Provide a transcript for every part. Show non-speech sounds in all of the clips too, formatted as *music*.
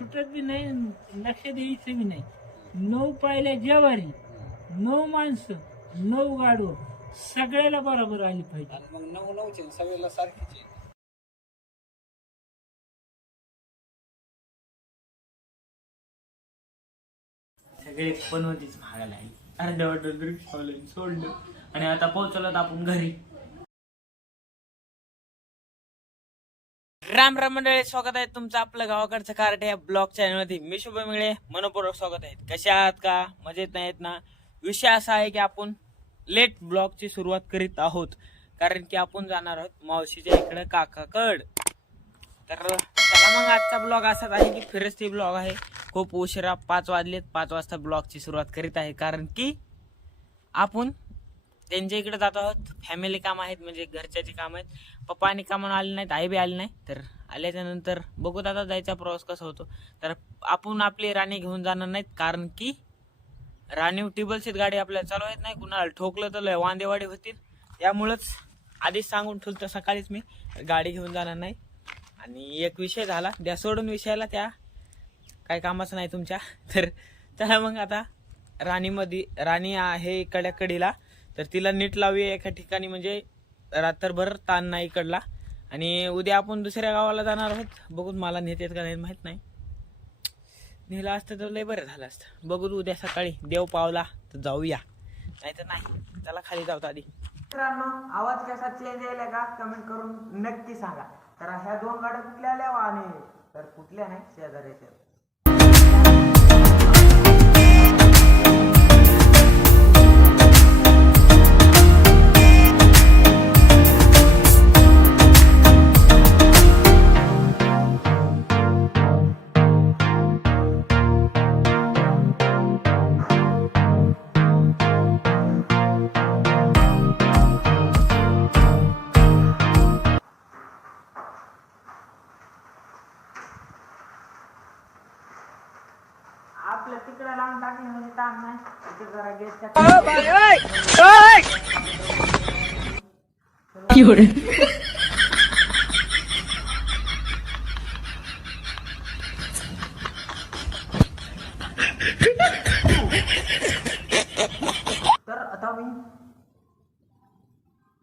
सुटत बी नाही लक्ष द्यायचं बी नाही. नऊ पायल्या जेवारी नऊ माणसं नऊ गाडो सगळ्याला बरोबर आली पाहिजे. आणि मग नऊ नऊचे सगळ्याला सारखीचे. सगळे पनवतीच महागायला आली अर्धवट रिक्षावाल्याने सोडलं. आणि आता पोहोचलो आपण घरी. राम राम मंडळी स्वागत आहे तुमचं आपलं गावाकडचं कार्ड या ब्लॉग चॅनलमध्ये मी शुभ मिळे मनपूर्वक स्वागत आहे. कशा आहात का? मजेत नाहीत ना? विषय असा आहे की आपण लेट ब्लॉगची सुरुवात करीत आहोत. कारण की आपण जाणार आहोत मावशीच्या इकडं काकाकड. तर चला मग आजचा ब्लॉग असाच आहे की फिरस्ती ब्लॉग आहे. खूप उशिरा पाच वाजलेत पाच वाजता ब्लॉगची सुरुवात करीत आहे. कारण की आपण त्यांच्या इकडे जात आहोत. फॅमिली काम आहेत म्हणजे घरच्याची काम आहेत. पप्पा आणि कामाला आले नाहीत आई बी आले नाही. तर आल्याच्यानंतर बघू आता जायचा प्रवास कसा होतो. तर आपण आपली राणी घेऊन जाणार नाहीत कारण की राणीव टिबल सीट गाडी आपल्याला चालवायत नाही. कुणाला ठोकलं तर लय वांदेवाडी होतील. त्यामुळंच आधीच सांगून ठेवलं सकाळीच मी गाडी घेऊन जाणार नाही. आणि एक विषय झाला द्या सोडून विषयाला त्या. काही कामाचं नाही तुमच्या. तर त्याला मग आता राणीमध्ये राणी आहे कड्याकडीला तर तिला नीट लावूया एका ठिकाणी म्हणजे रात्रभर ताण नाही इकडला आणि उद्या आपण दुसऱ्या गावाला जाणार आहोत. बघून मला नेत का नाही माहीत नाही. नेलं असतं तर लय बरं झालं असतं. बघू उद्या सकाळी देव पावला तर जाऊया. नाही तर नाही. त्याला खाली जाऊ आधी. मित्रांनो आवाज कसा चेंज यायला का? कमेंट करून नक्की सांगा. तर ह्या दोन गाड्या कुठल्या आल्या? आणि तर कुठल्या नाही? शेजाऱ्याच्या. टाकले म्हणजे ताण नाही. तिथे जरा गेटच्या तर आता मी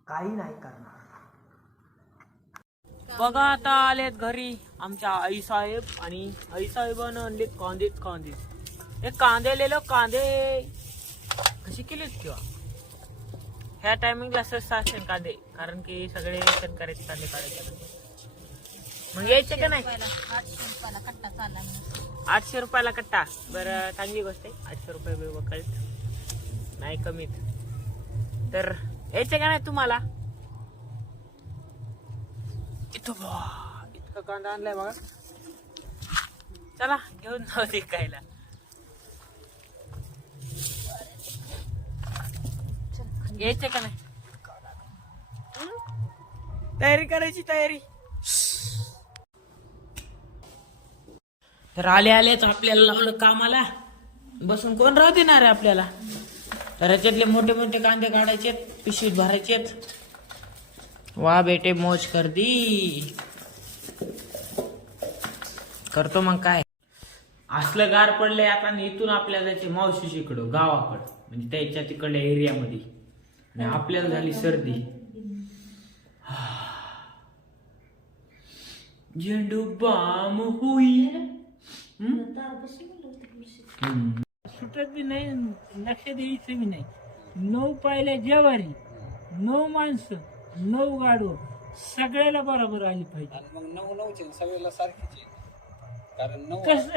काही नाही करणार. बघा आता आलेत घरी आमच्या आई साहेब आणि आई साहेबानं आणलेत कांदेत कांदे हे कांदे लिहिलं कांदे कशी केलीत किंवा? ह्या टायमिंगला स्वस्त असतील कांदे कारण की सगळे शेतकऱ्याचे कांदे काढायचे. मग यायचे का नाही? आठशे रुपयाला कट्टा. बरं चांगली गोष्ट आहे. आठशे रुपये कळत नाही कमीत. तर यायचे का नाही तुम्हाला? बा, इतका कांदा आणलाय बघा. चला घेऊन जाऊ दे यायचे का नाही? तयारी करायची तयारी. तर आले आलेच आपल्याला लावलं कामाला. बसून कोण राहू देणार आहे आपल्याला? तर याच्यातले मोठे मोठे कांदे काढायचे पिशवीत भरायचे वा बेटे मोज कर दी करतो मग काय? असलं गार पडलंय आता आणि इथून आपल्याला जायचे मावशीची इकडं गावाकडं म्हणजे त्याच्या तिकडल्या एरियामध्ये आणि आपल्याला झाली सर्दी. झेंडू बाम होईल सुटत बी नाही लक्ष द्यायचं बी नाही. नऊ पायल्या जेवारी नऊ माणसं नऊ गाडो सगळ्याला बरोबर आली पाहिजे. आणि मग नऊ नऊचे सगळ्याला सारखीचे. कारण नऊ कस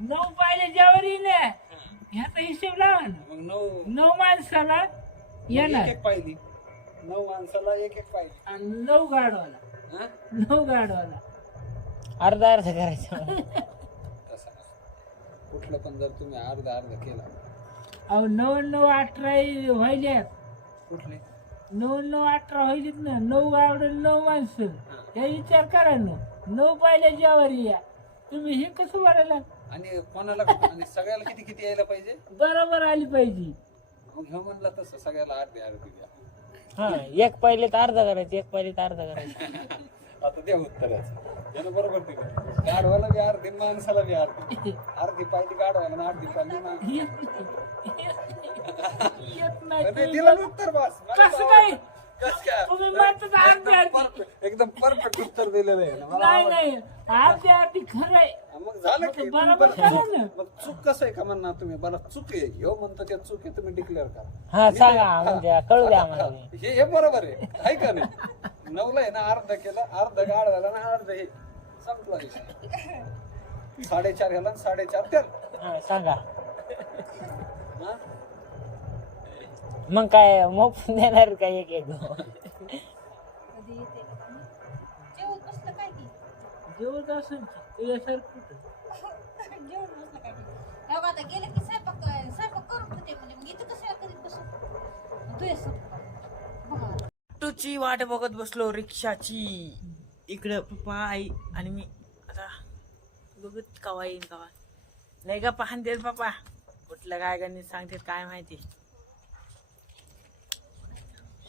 नऊ पायल्या जेवारी ना ह्याचा हिशोब लावा ना. मग नऊ नऊ माणसाला येणार. एक पाहिली नऊ माणसाला एक एक पाहिली आणि नऊ गाडवाला हा? नऊ गाडवाला अर्धा अर्धा करायचं तसं नसतं. कुठलं पण जर तुम्ही अर्धा अर्धा केला. अहो नऊ नऊ अठरा व्हायल्यात. कुठले? नऊ नऊ अठरा व्हायलीत ना. नऊ गावड नऊ माणसं. हे. विचार करा ना. नऊ पाहिल्या जेवारी या. तुम्ही हे कसं भरायला आणि कोणाला आणि सगळ्याला किती किती यायला पाहिजे? बरोबर आली पाहिजे. मग ह्यो म्हणला तसं सगळ्याला अर्धे अर्धे द्या हा एक पहिले तर अर्धा करायचं एक पहिले तर अर्धा करायचं आता द्या उत्तराचं बरोबर दिलं गाढवाला बी अर्धी माणसाला बी अर्धी अर्धी पाहिली गाढवाला आणि अर्धी पाहिली माणसाला. येत नाही नाही, दिलं ना उत्तर बस मला कसं तर काय? आवडलं. कसं काय? तुम्ही म्हणतात अर्धी अर्धी Perfect. एकदम परफेक्ट उत्तर दिलेलं आहे ना. मला नाही आवडलं. नाही अर्धी अर्धी खरंय झालं की मग तुम्ही बरं- चूक कसं आहे का म्हणणार तुम्ही? मला चूक आहे. ह्यो म्हणतो त्या चूक आहे तुम्ही डिक्लेअर करा. हा सांगा म्हणजे कळू द्या आम्हाला हे हे बरोबर आहे. आहे का नाही? नऊला आहे ना अर्ध केलं अर्ध गाडवाला ना अर्ध हे संपला विषय साडेचार ह्याला आणि साडेचार त्याला. हा, सांगा. हा? मग काय मग देणार काय एक एक जेवत असेल तुझ्यासारखं कुठं? *laughs* जेवण बसलं काय की आता गेलं की स्वयंपाक स्वयंपाक करून होते म्हणजे. इथं कशाला करीत बसू? तू येस बघा आता. ऑटोची वाट बघत बसलो रिक्षाची. इकडं पप्पा आई आणि मी. आता बघत कवा येईन कवा. नाही का पाहन देत पप्पा? कुठलं काय गणित सांगतात काय माहिती?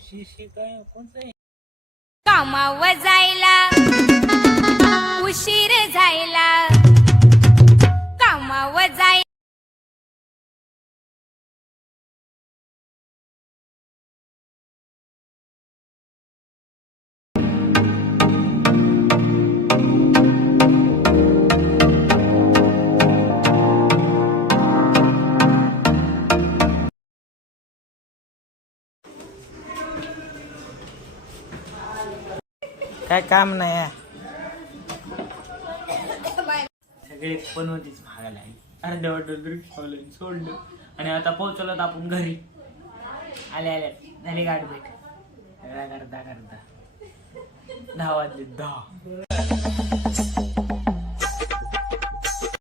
शिशी काय कोणतं? कामावर जायला उशीर जायला कामावर जाय काय काम नाही आहे. सगळे पण होतीच आहे अर्ध्या वाटलं रिक्षावाल्याने सोडलं. आणि आता पोहोचलो तर आपण घरी. आले आले झाली गाड भेट. करता करता दहा वाजले दहा.